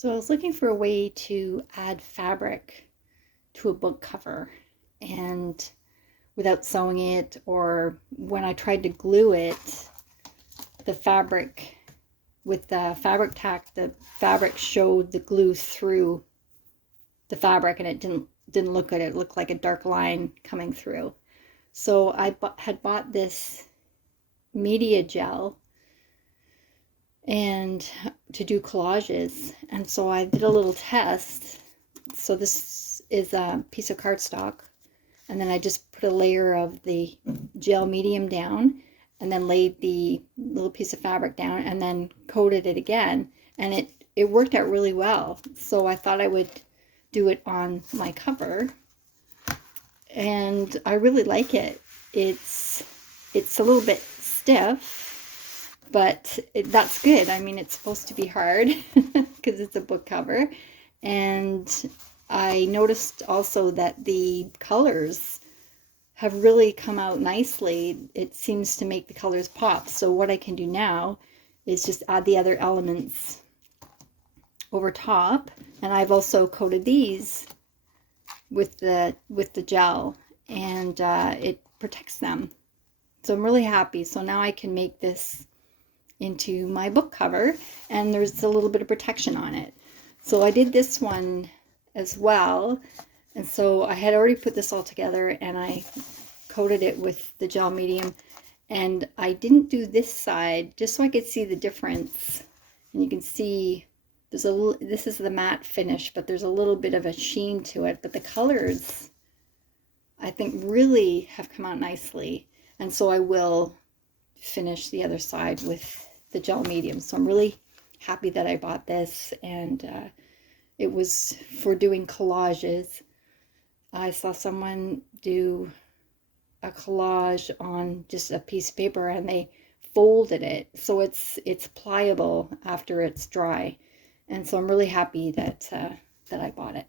So I was looking for a way to add fabric to a book cover, and without sewing it, or when I tried to glue it, the fabric with the fabric tack, the fabric showed the glue through the fabric, and it didn't look good. It looked like a dark line coming through. So I had bought this media gel and to do collages, and so I did a little test. So this is a piece of cardstock, and then I just put a layer of the gel medium down, and then laid the little piece of fabric down, and then coated it again, and it worked out really well. So I thought I would do it on my cover, and I really like it. It's a little bit stiff, but that's good. I mean, it's supposed to be hard because it's a book cover. And I noticed also that the colors have really come out nicely. It seems to make the colors pop. So what I can do now is just add the other elements over top. And I've also coated these with the gel, and it protects them. So I'm really happy. So now I can make this into my book cover, and there's a little bit of protection on it. So I did this one as well, and so I had already put this all together, and I coated it with the gel medium, and I didn't do this side just so I could see the difference. And you can see there's this is the matte finish, but there's a little bit of a sheen to it, but the colors I think really have come out nicely. And so I will finish the other side with the gel medium. So I'm really happy that I bought this, and it was for doing collages. I saw someone do a collage on just a piece of paper, and they folded it so it's pliable after it's dry. And so I'm really happy that I bought it.